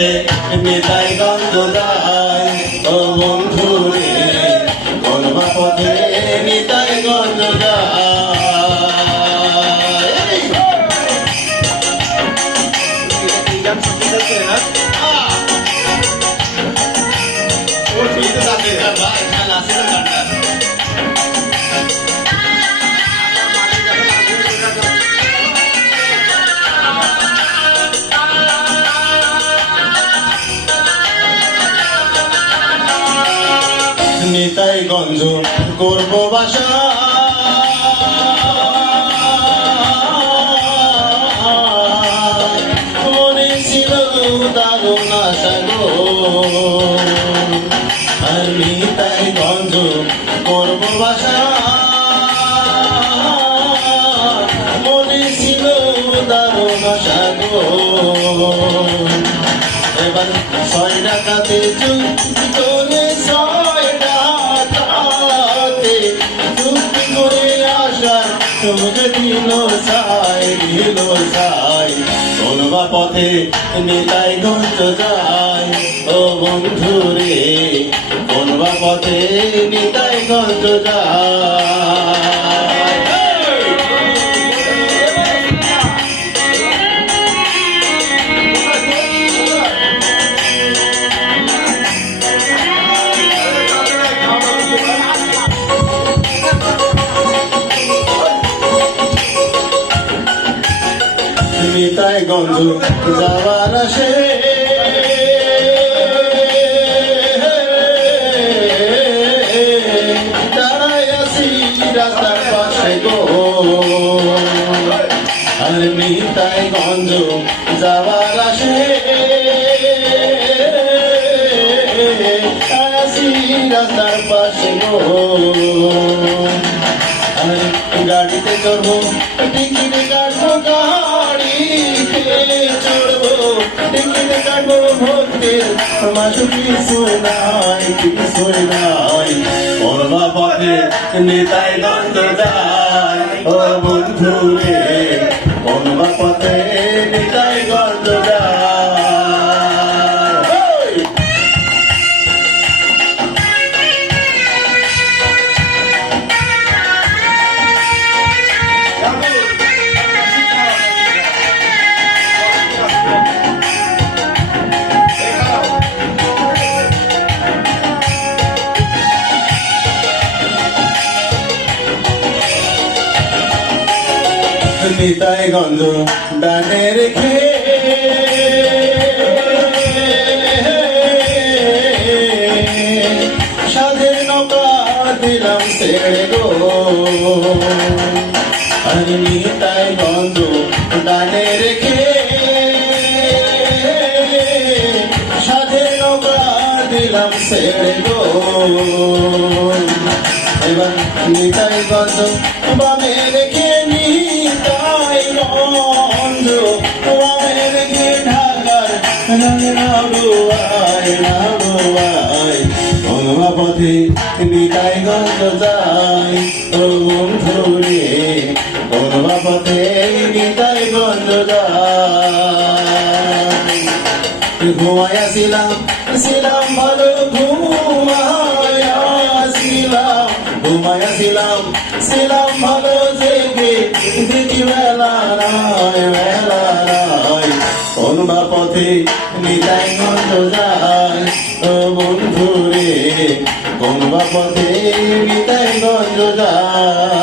পথে নিতাইগঞ্জ যায় ও বন্ধু রে, কোন বা পথে নিতাইগঞ্জ যায়। নিতাইগঞ্জ করব বাসা, মনে ছিল দারুণ আশা গো, আর নিতাইগঞ্জ করব বাসা, মনে ছিল দারুণ আশা গো। এবার 6 টাকাতে চুক্তি করে, 6 টাকাতে চুক্তি করে আসার তোকে দিল সাই, দিল সাই। কোন বা পথে নিতাইগঞ্জ যায় ও বন্ধু রে, কোন বা পথে নিতাইগঞ্জ যায়। নিতাইগঞ্জ যাওয়ার আসে, দাঁড়াই আছি রাস্তার পাশে গো, আর নিতাইগঞ্জ যাওয়ার আসে, আছি রাস্তার পাশে গো। আর গাড়িতে চড়বো, টিকিট কাটবো, গাড়িতে চড়বো, টিকিট কাটবো, ভোটের মাসু কিছুই নাই, কিছুই নাই। কোন বা পথে নিতাইগঞ্জ যায় ও বন্ধু রে, কোন বা পথে নিতাইগঞ্জ যায়। নিতাইগঞ্জ ডানে রেখে, সাধের নৌকা দিলাম ছেড়ে গো, আর নিতাইগঞ্জ ডানে রেখে, সাধের নৌকা দিলাম ছেড়ে গো। এবার নিতাইগঞ্জ বামে রেখে, নিতাইগঞ্জ বামে রেখে, ঢাকার নাড়ুয়ায়, নাড়ুয়ায়। কোন বা পথে নিতাইগঞ্জ যায় ও বন্ধু রে, কোন বা পথে নিতাইগঞ্জ যায়। ঘুমাইয়াছিলাম, ছিলাম ভালো, ঘুমাইয়াছিলাম, ঘুমাইয়াছিলাম, ছিলাম ভালো, জেগে দেখি বেলা নাই, বেলা নাই। কোন বা পথে নিতাইগঞ্জ যায় ও বন্ধু রে, কোন বা পথে নিতাইগঞ্জ যায়।